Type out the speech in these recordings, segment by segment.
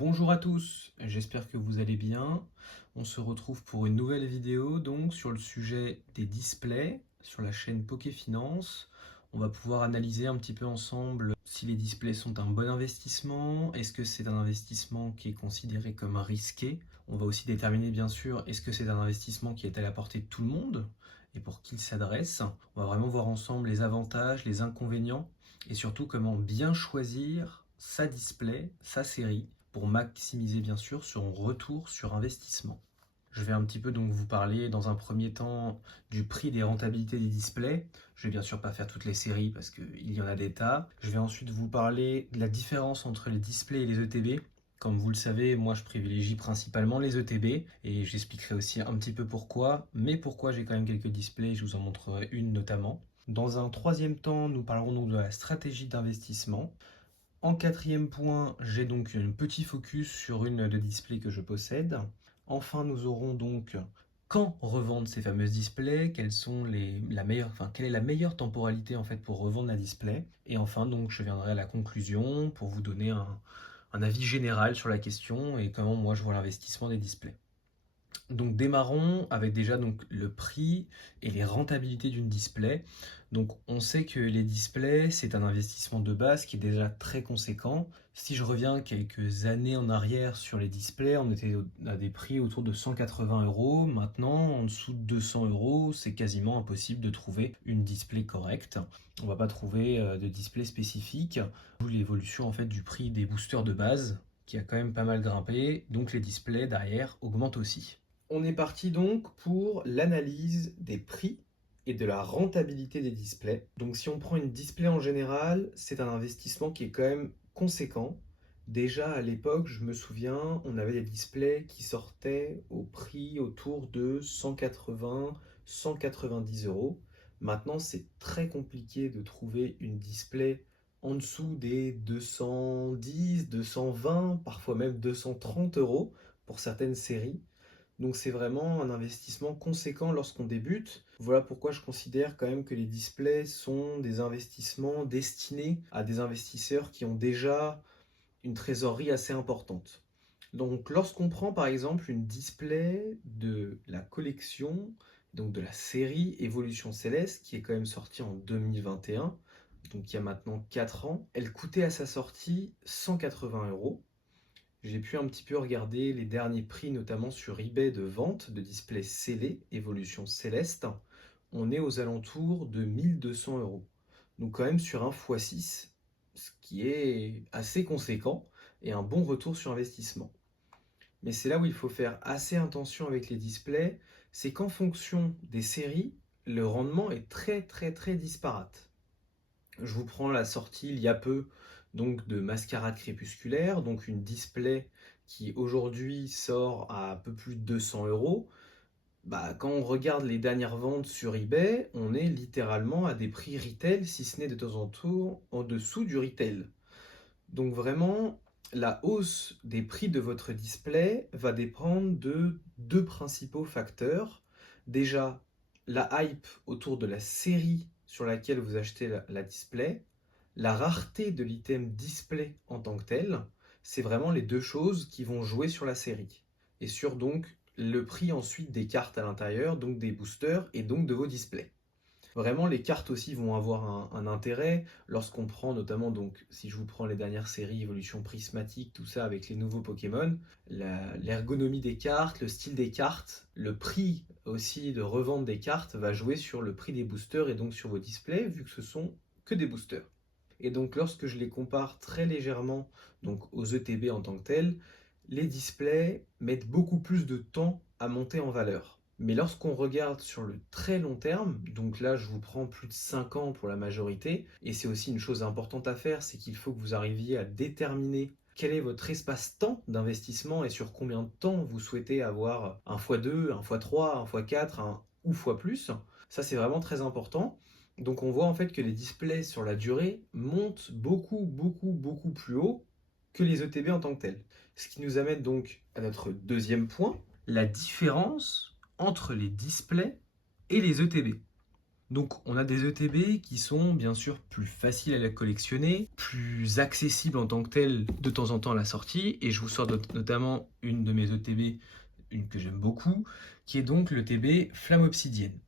Bonjour à tous, j'espère que vous allez bien. On se retrouve pour une nouvelle vidéo donc sur le sujet des displays sur la chaîne Pokéfinance. On va pouvoir analyser un petit peu ensemble si les displays sont un bon investissement, est-ce que c'est un investissement qui est considéré comme risqué. On va aussi déterminer bien sûr est-ce que c'est un investissement qui est à la portée de tout le monde et pour qui il s'adresse. On va vraiment voir ensemble les avantages, les inconvénients et surtout comment bien choisir sa display, sa série pour maximiser bien sûr son retour sur investissement. Je vais un petit peu donc vous parler dans un premier temps du prix des rentabilités des displays. Je vais bien sûr pas faire toutes les séries parce qu'il y en a des tas. Je vais ensuite vous parler de la différence entre les displays et les ETB. Comme vous le savez, moi je privilégie principalement les ETB et j'expliquerai aussi un petit peu pourquoi, mais pourquoi j'ai quand même quelques displays, je vous en montrerai une notamment. Dans un troisième temps, nous parlerons donc de la stratégie d'investissement. En quatrième point, j'ai donc un petit focus sur une des displays que je possède. Enfin, nous aurons donc quand revendre ces fameuses displays, quelle est la meilleure temporalité en fait pour revendre un display. Et enfin, donc, je viendrai à la conclusion pour vous donner un avis général sur la question et comment moi je vois l'investissement des displays. Donc démarrons avec déjà donc le prix et les rentabilités d'une display. Donc on sait que les displays, c'est un investissement de base qui est déjà très conséquent. Si je reviens quelques années en arrière sur les displays, on était à des prix autour de 180 euros. Maintenant, en dessous de 200 euros, c'est quasiment impossible de trouver une display correcte. On va pas trouver de display spécifique. D'où l'évolution en fait du prix des boosters de base qui a quand même pas mal grimpé. Donc les displays derrière augmentent aussi. On est parti donc pour l'analyse des prix et de la rentabilité des displays. Donc si on prend une display en général, c'est un investissement qui est quand même conséquent. Déjà à l'époque, je me souviens, on avait des displays qui sortaient au prix autour de 180, 190 euros. Maintenant, c'est très compliqué de trouver une display en dessous des 210, 220, parfois même 230 euros pour certaines séries. Donc c'est vraiment un investissement conséquent lorsqu'on débute. Voilà pourquoi je considère quand même que les displays sont des investissements destinés à des investisseurs qui ont déjà une trésorerie assez importante. Donc lorsqu'on prend par exemple une display de la collection, donc de la série Évolution Céleste, qui est quand même sortie en 2021, donc il y a maintenant 4 ans, elle coûtait à sa sortie 180 euros. J'ai pu un petit peu regarder les derniers prix, notamment sur eBay de vente de displays scellés Évolution Céleste. On est aux alentours de 1200 euros. Donc quand même sur un x6, ce qui est assez conséquent et un bon retour sur investissement. Mais c'est là où il faut faire assez attention avec les displays, c'est qu'en fonction des séries, le rendement est très très très disparate. Je vous prends la sortie il y a peu donc de Mascarade Crépusculaire, donc une display qui aujourd'hui sort à un peu plus de 200 euros. Quand on regarde les dernières ventes sur eBay, on est littéralement à des prix retail, si ce n'est de temps en temps en dessous du retail. Donc vraiment, la hausse des prix de votre display va dépendre de deux principaux facteurs. Déjà, la hype autour de la série sur laquelle vous achetez la display, la rareté de l'item display en tant que tel, c'est vraiment les deux choses qui vont jouer sur la série. Et sur donc le prix ensuite des cartes à l'intérieur, donc des boosters et donc de vos displays. Vraiment, les cartes aussi vont avoir un intérêt lorsqu'on prend notamment, donc si je vous prends les dernières séries, Évolution Prismatique, tout ça avec les nouveaux Pokémon, l'ergonomie des cartes, le style des cartes, le prix aussi de revente des cartes va jouer sur le prix des boosters et donc sur vos displays vu que ce sont que des boosters. Et donc lorsque je les compare très légèrement donc aux ETB en tant que tels, les displays mettent beaucoup plus de temps à monter en valeur. Mais lorsqu'on regarde sur le très long terme, donc là je vous prends plus de 5 ans pour la majorité, et c'est aussi une chose importante à faire, c'est qu'il faut que vous arriviez à déterminer quel est votre espace-temps d'investissement et sur combien de temps vous souhaitez avoir un x2, un x3, un x4, un ou x+. Ça c'est vraiment très important. Donc on voit en fait que les displays sur la durée montent beaucoup plus haut que les ETB en tant que tels. Ce qui nous amène donc à notre deuxième point, la différence entre les displays et les ETB. Donc on a des ETB qui sont bien sûr plus faciles à la collectionner, plus accessibles en tant que telles de temps en temps à la sortie, et je vous sors notamment une de mes ETB, une que j'aime beaucoup, qui est donc l'ETB Flamme Obsidienne.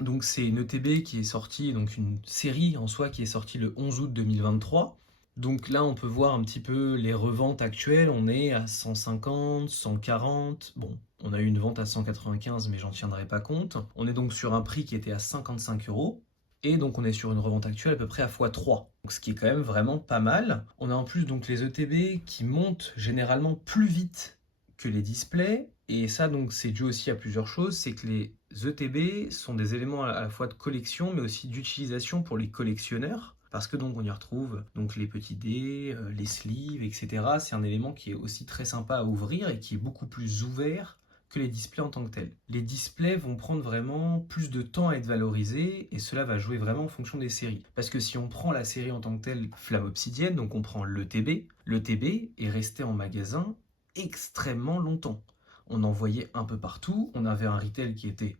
Donc c'est une ETB qui est sortie, donc une série en soi qui est sortie le 11 août 2023. Donc là, on peut voir un petit peu les reventes actuelles. On est à 150, 140. Bon, on a eu une vente à 195, mais j'en tiendrai pas compte. On est donc sur un prix qui était à 55 euros. Et donc on est sur une revente actuelle à peu près à x3. Donc ce qui est quand même vraiment pas mal. On a en plus donc les ETB qui montent généralement plus vite que les displays. Et ça donc c'est dû aussi à plusieurs choses. C'est que les ETB sont des éléments à la fois de collection mais aussi d'utilisation pour les collectionneurs. Parce que donc on y retrouve donc les petits dés, les sleeves, etc. C'est un élément qui est aussi très sympa à ouvrir et qui est beaucoup plus ouvert que les displays en tant que tels. Les displays vont prendre vraiment plus de temps à être valorisés et cela va jouer vraiment en fonction des séries. Parce que si on prend la série en tant que telle Flamme Obsidienne, donc on prend l'ETB est resté en magasin extrêmement longtemps. On en voyait un peu partout, on avait un retail qui était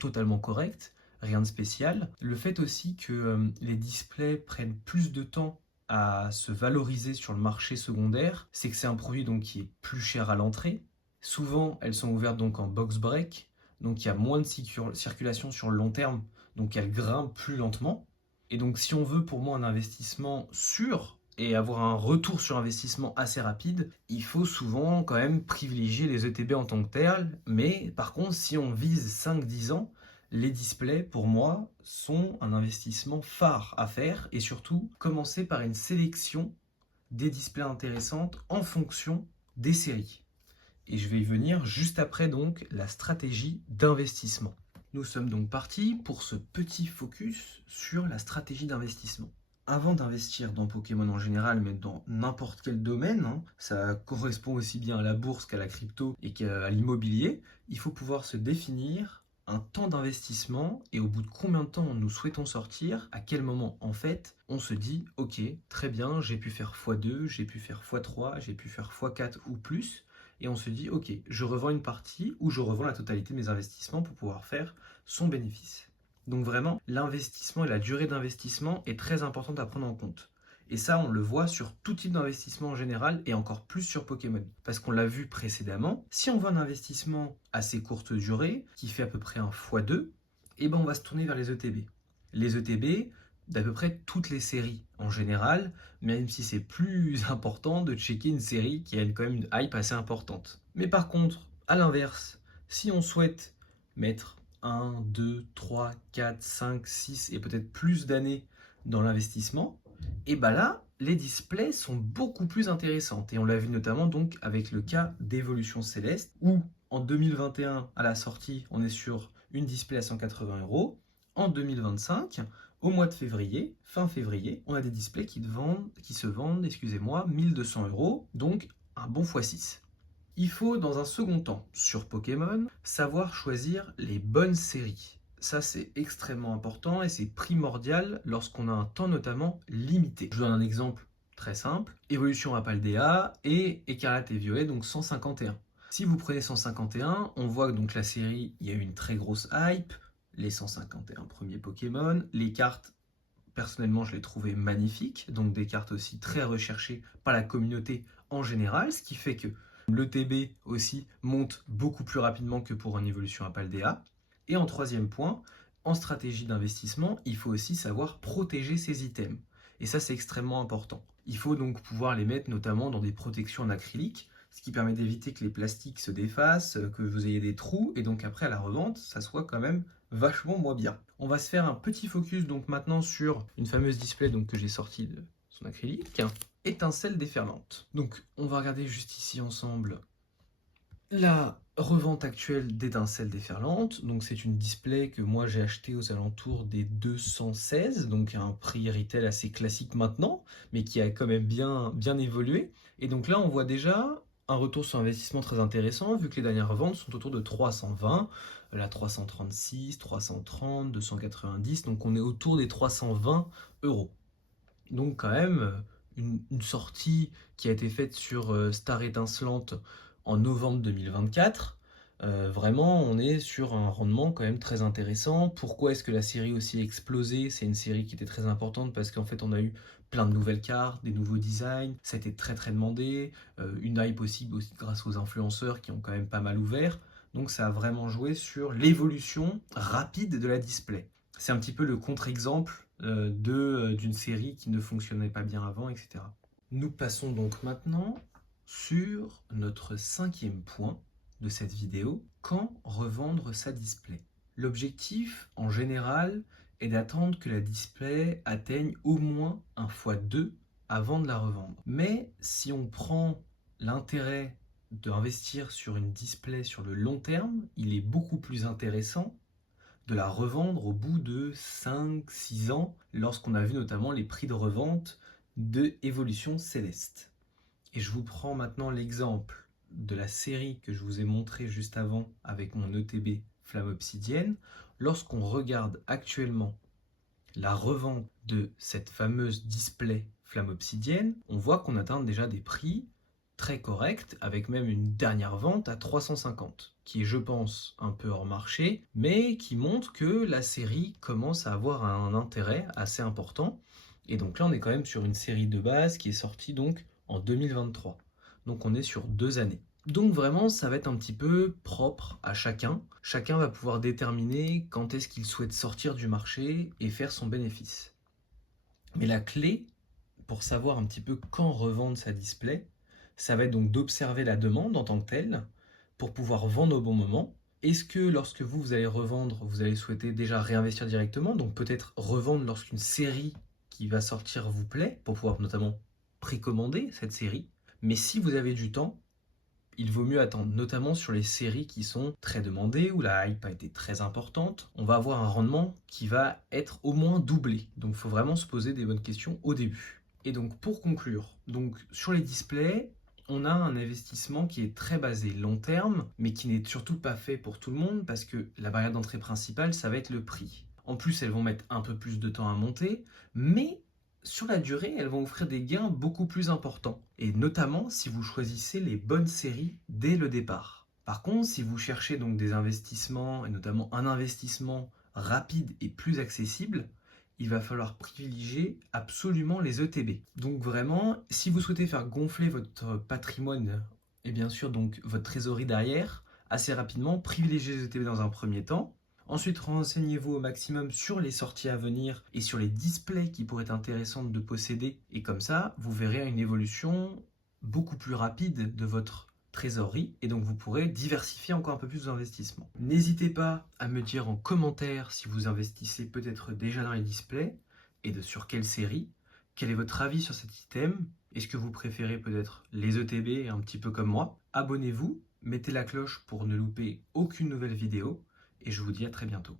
totalement correct, rien de spécial. Le fait aussi que les displays prennent plus de temps à se valoriser sur le marché secondaire, c'est que c'est un produit donc qui est plus cher à l'entrée. Souvent, elles sont ouvertes donc en box break, donc il y a moins de circulation sur le long terme, donc elles grimpent plus lentement. Et donc si on veut pour moi un investissement sûr et avoir un retour sur investissement assez rapide, il faut souvent quand même privilégier les ETB en tant que tel. Mais par contre, si on vise 5-10 ans, les displays, pour moi, sont un investissement phare à faire et surtout commencer par une sélection des displays intéressantes en fonction des séries. Et je vais y venir juste après donc la stratégie d'investissement. Nous sommes donc partis pour ce petit focus sur la stratégie d'investissement. Avant d'investir dans Pokémon en général, mais dans n'importe quel domaine, ça correspond aussi bien à la bourse qu'à la crypto et qu'à l'immobilier, il faut pouvoir se définir un temps d'investissement et au bout de combien de temps nous souhaitons sortir, à quel moment en fait on se dit ok, très bien, j'ai pu faire x2, j'ai pu faire x3, j'ai pu faire x4 ou plus, et on se dit ok, je revends une partie ou je revends la totalité de mes investissements pour pouvoir faire son bénéfice. Donc vraiment, l'investissement et la durée d'investissement est très importante à prendre en compte. Et ça, on le voit sur tout type d'investissement en général et encore plus sur Pokémon. Parce qu'on l'a vu précédemment, si on veut un investissement assez courte durée, qui fait à peu près un x2, eh ben on va se tourner vers les ETB. Les ETB, d'à peu près toutes les séries en général, même si c'est plus important de checker une série qui a quand même une hype assez importante. Mais par contre, à l'inverse, si on souhaite mettre 1, 2, 3, 4, 5, 6 et peut-être plus d'années dans l'investissement, et bien là, les displays sont beaucoup plus intéressantes. Et on l'a vu notamment donc avec le cas d'Evolution Céleste, où en 2021, à la sortie, on est sur une display à 180 euros. En 2025, au mois de février, fin février, on a des displays qui se vendent, 1200 euros, donc un bon x6. Il faut, dans un second temps, sur Pokémon, savoir choisir les bonnes séries. Ça, c'est extrêmement important et c'est primordial lorsqu'on a un temps notamment limité. Je vous donne un exemple très simple. Évolution Apaldea et Écarlate et Violet, donc 151. Si vous prenez 151, on voit que donc la série, il y a eu une très grosse hype, les 151 premiers Pokémon, les cartes, personnellement, je les trouvais magnifiques, donc des cartes aussi très recherchées par la communauté en général, ce qui fait que l'ETB aussi monte beaucoup plus rapidement que pour une évolution à Paldea. Et en troisième point, en stratégie d'investissement, il faut aussi savoir protéger ses items. Et ça, c'est extrêmement important. Il faut donc pouvoir les mettre notamment dans des protections en acrylique, ce qui permet d'éviter que les plastiques se défassent, que vous ayez des trous, et donc après à la revente, ça soit quand même vachement moins bien. On va se faire un petit focus donc maintenant sur une fameuse display donc, que j'ai sortie de son acrylique. Étincelle déferlante. Donc on va regarder juste ici ensemble la revente actuelle d'étincelle déferlante. Donc c'est une display que moi j'ai acheté aux alentours des 216, donc un prix retail assez classique maintenant, mais qui a quand même bien évolué. Et donc là on voit déjà un retour sur investissement très intéressant, vu que les dernières ventes sont autour de 320, la 336, 330, 290, donc on est autour des 320 euros. Donc quand même une sortie qui a été faite sur Star Étincelante en novembre 2024, Vraiment, on est sur un rendement quand même très intéressant. Pourquoi est-ce que la série aussi a explosé? C'est une série qui était très importante parce qu'en fait, on a eu plein de nouvelles cartes, des nouveaux designs, ça a été très très demandé, une hype possible aussi grâce aux influenceurs qui ont quand même pas mal ouvert. Donc ça a vraiment joué sur l'évolution rapide de la display. C'est un petit peu le contre-exemple d'une série qui ne fonctionnait pas bien avant, etc. Nous passons donc maintenant sur notre cinquième point de cette vidéo, quand revendre sa display. L'objectif, en général, est d'attendre que la display atteigne au moins un x2 avant de la revendre. Mais si on prend l'intérêt d'investir sur une display sur le long terme, il est beaucoup plus intéressant de la revendre au bout de 5-6 ans, lorsqu'on a vu notamment les prix de revente de Evolution Céleste. Et je vous prends maintenant l'exemple de la série que je vous ai montré juste avant avec mon ETB Flamme Obsidienne. Lorsqu'on regarde actuellement la revente de cette fameuse display Flamme Obsidienne, on voit qu'on atteint déjà des prix très corrects, avec même une dernière vente à 350, qui est, je pense, un peu hors marché, mais qui montre que la série commence à avoir un intérêt assez important. Et donc là, on est quand même sur une série de base qui est sortie donc en 2023. Donc on est sur 2 années. Donc vraiment, ça va être un petit peu propre à chacun. Chacun va pouvoir déterminer quand est-ce qu'il souhaite sortir du marché et faire son bénéfice. Mais la clé pour savoir un petit peu quand revendre sa display, ça va être donc d'observer la demande en tant que telle pour pouvoir vendre au bon moment. Est-ce que lorsque vous allez revendre, vous allez souhaiter déjà réinvestir directement, donc peut-être revendre lorsqu'une série qui va sortir vous plaît, pour pouvoir notamment précommander cette série. Mais si vous avez du temps, il vaut mieux attendre, notamment sur les séries qui sont très demandées, où la hype a été très importante. On va avoir un rendement qui va être au moins doublé. Donc il faut vraiment se poser des bonnes questions au début. Et donc pour conclure, donc sur les displays, on a un investissement qui est très basé long terme, mais qui n'est surtout pas fait pour tout le monde, parce que la barrière d'entrée principale, ça va être le prix. En plus, elles vont mettre un peu plus de temps à monter, mais sur la durée, elles vont offrir des gains beaucoup plus importants, et notamment si vous choisissez les bonnes séries dès le départ. Par contre, si vous cherchez donc des investissements, et notamment un investissement rapide et plus accessible, il va falloir privilégier absolument les ETB. Donc vraiment, si vous souhaitez faire gonfler votre patrimoine, et bien sûr donc votre trésorerie derrière, assez rapidement, privilégiez les ETB dans un premier temps. Ensuite, renseignez-vous au maximum sur les sorties à venir et sur les displays qui pourraient être intéressantes de posséder. Et comme ça, vous verrez une évolution beaucoup plus rapide de votre trésorerie et donc vous pourrez diversifier encore un peu plus vos investissements. N'hésitez pas à me dire en commentaire si vous investissez peut-être déjà dans les displays et sur quelle série. Quel est votre avis sur cet item? Est-ce que vous préférez peut-être les ETB un petit peu comme moi? Abonnez-vous, mettez la cloche pour ne louper aucune nouvelle vidéo et je vous dis à très bientôt.